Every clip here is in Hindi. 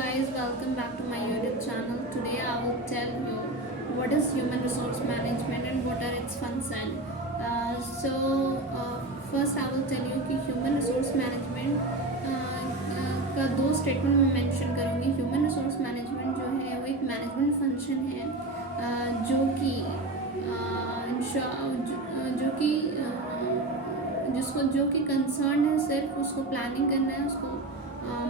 guys, welcome back to my YouTube channel. Today I will tell you what is human resource management and what are its functions. First I will tell you कि human resource management का दो स्टेटमेंट मैं मेंशन करूँगी. ह्यूमन रिसोर्स मैनेजमेंट जो है वो एक मैनेजमेंट फंक्शन है जो कि कंसर्न है सिर्फ उसको प्लानिंग करना है, उसको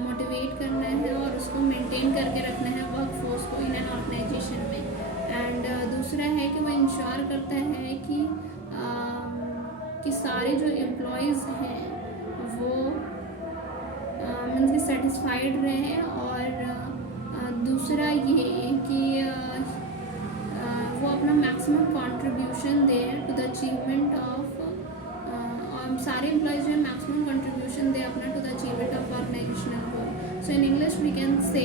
मोटिवेट करना है और उसको मेंटेन करके रखना है वर्क फोर्स को इन एन ऑर्गेनाइजेशन में. एंड दूसरा है कि वो इंश्योर करता है कि सारे जो एम्प्लॉयज़ हैं वो मीन्स कि सेटिस्फाइड रहें. और दूसरा ये कि वो अपना मैक्सिमम कंट्रीब्यूशन दे टू द अचीवमेंट ऑफ सारे एम्प्लॉयज़ जो है मैक्सिमम कंट्रीब्यूशन दे अपना to the achievement of organisational goal. So in English we can say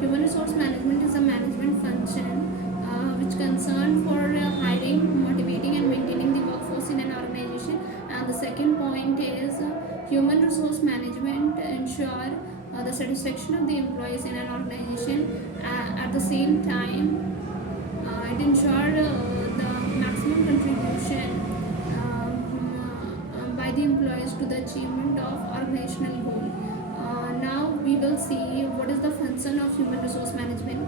human resource management is a management function which concern for hiring, motivating and maintaining the workforce in an organization. And the second point is human resource management ensure the satisfaction of the employees in an organization. At the same time, it ensure the maximum contribution by the employees to the achievement of organizational goal. Now we will see what is the function of human resource management.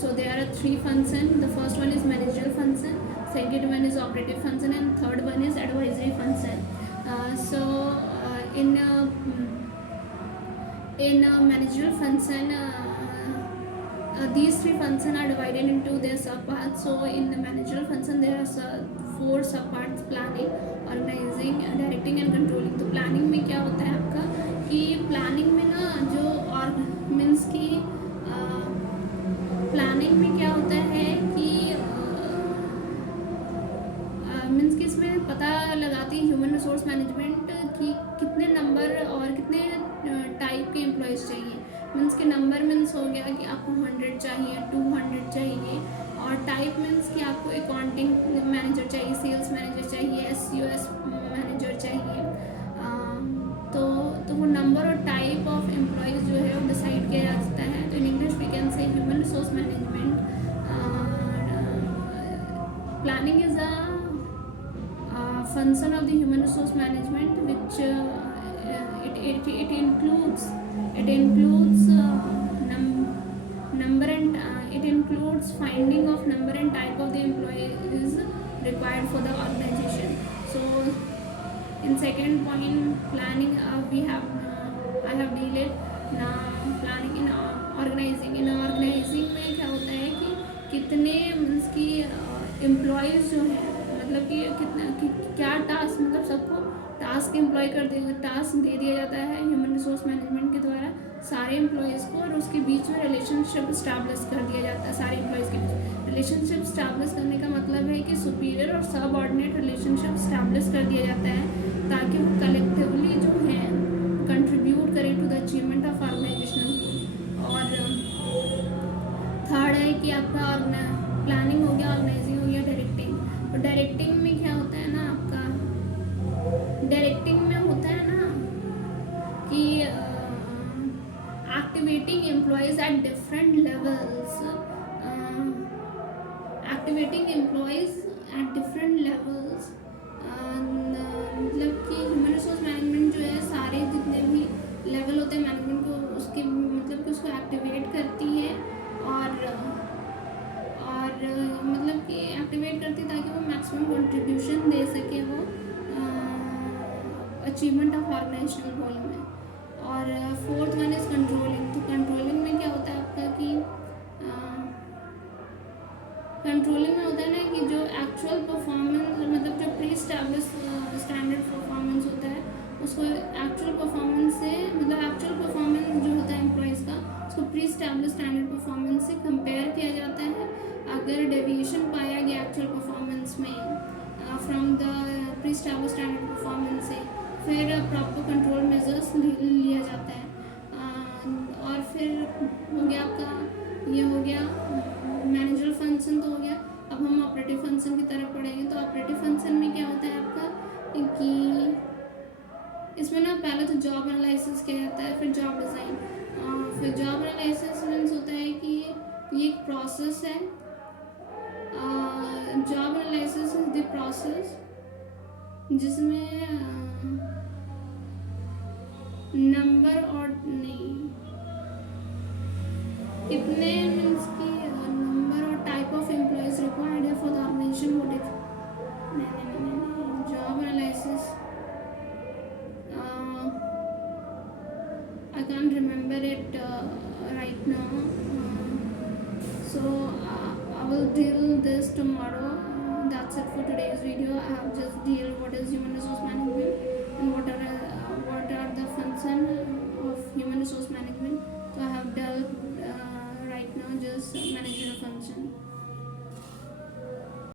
So there are three functions. The first one is managerial function, second one is operative function, and third one is advisory function. In managerial function, these three functions are divided into their subparts. So in the managerial function there are four subparts: planning, organizing, directing and controlling. तो planning में क्या होता है आपका कि planning में ना जो और मीन्स की प्लानिंग में क्या होता है कि मीन्स कि इसमें पता लगाती है ह्यूमन रिसोर्स मैनेजमेंट कि कितने नंबर और कितने टाइप के एम्प्लॉयज़ चाहिए. मीन्स के नंबर मीन्स हो गया कि आपको 100 चाहिए, 200 चाहिए. और टाइप मीन्स कि आपको अकाउंटिंग मैनेजर चाहिए, सेल्स मैनेजर चाहिए, SUS मैनेजर चाहिए. तो वो नंबर और टाइप ऑफ एम्प्लॉयज़ जो है वो डिसाइड किया जा सकता है. तो in English we can say human resource management planning is a function of the human resource management which it includes number and it includes finding of number and type of the employees required for the organization. So in second point planning I have dealt now planning in organizing. In organizing में क्या होता है कि कितने मीन्स की एम्प्लॉयज़ जो हैं मतलब कि क्या टास्क मतलब सबको टास्क एम्प्लॉय टास्क दे दिया जाता है ह्यूमन रिसोर्स मैनेजमेंट के द्वारा सारे एम्प्लॉयज़ को. और उसके बीच में रिलेशनशिप स्टैब्लिश कर दिया जाता है सारे एम्प्लॉयज़ के बीच. रिलेशनशिप स्टैब्लिश करने का मतलब है कि सुपीरियर और सब ऑर्डिनेट रिलेशनशिप स्टैब्लिश कर दिया जाता है ताकि वो कलेक्टिवली जो है कंट्रीब्यूट करें to the achievement of organisational goal. और थर्ड है कि आपका प्लानिंग हो गया, ऑर्गेनाइजिंग हो गया, डायरेक्टिंग. तो डायरेक्टिंग में क्या होता है ना आपका डायरेक्टिंग में होता है ना कि activating employees at different levels मतलब कि ह्यूमन रिसोर्स मैनेजमेंट जो है सारे जितने भी लेवल होते हैं मैनेजमेंट को उसके मतलब कि उसको एक्टिवेट करती है और मतलब कि एक्टिवेट करती है ताकि वो मैक्सिमम कंट्रीब्यूशन दे सके वो अचीवमेंट ऑफ ऑर्गेनाइजेशनल गोल में. और फोर्थ वन इज़ कंट्रोलिंग. तो कंट्रोलिंग में क्या होता है आपका कि कंट्रोलिंग में होता है ना कि जो एक्चुअल परफॉर्मेंस मतलब जो प्री स्टैब्लिश स्टैंडर्ड परफॉर्मेंस होता है उसको एक्चुअल परफॉर्मेंस से मतलब एक्चुअल परफॉर्मेंस जो होता है एम्प्लॉयज़ का उसको प्री स्टैब्लिश स्टैंडर्ड परफॉर्मेंस से कंपेयर किया जाता है. अगर डेविएशन पाया गया एक्चुअल परफॉर्मेंस में from the pre establish standard performance से फिर प्रॉपर कंट्रोल मेजर्स लिया जाता है. और फिर हो गया आपका ये हो गया मैनेजरल फंक्शन तो हो गया. अब हम ऑपरेटिव फंक्शन की तरफ पढ़ेंगे. तो ऑपरेटिव फंक्शन में क्या होता है आपका कि इसमें ना पहले तो जॉब एनालिसिस किया जाता है, फिर जॉब डिज़ाइन, फिर जॉब एनालिसिस में प्रोसेस है. Job analysis is the process जिसमें नंबर और नहीं कितने मीन्स की नंबर और टाइप ऑफ एम्प्लॉयज रिक्वायर्ड है फॉर द ऑर्गेनाइजेशन वो नहीं job analysis I can't remember it right now. So I will deal this tomorrow. That's it for today's video. I have just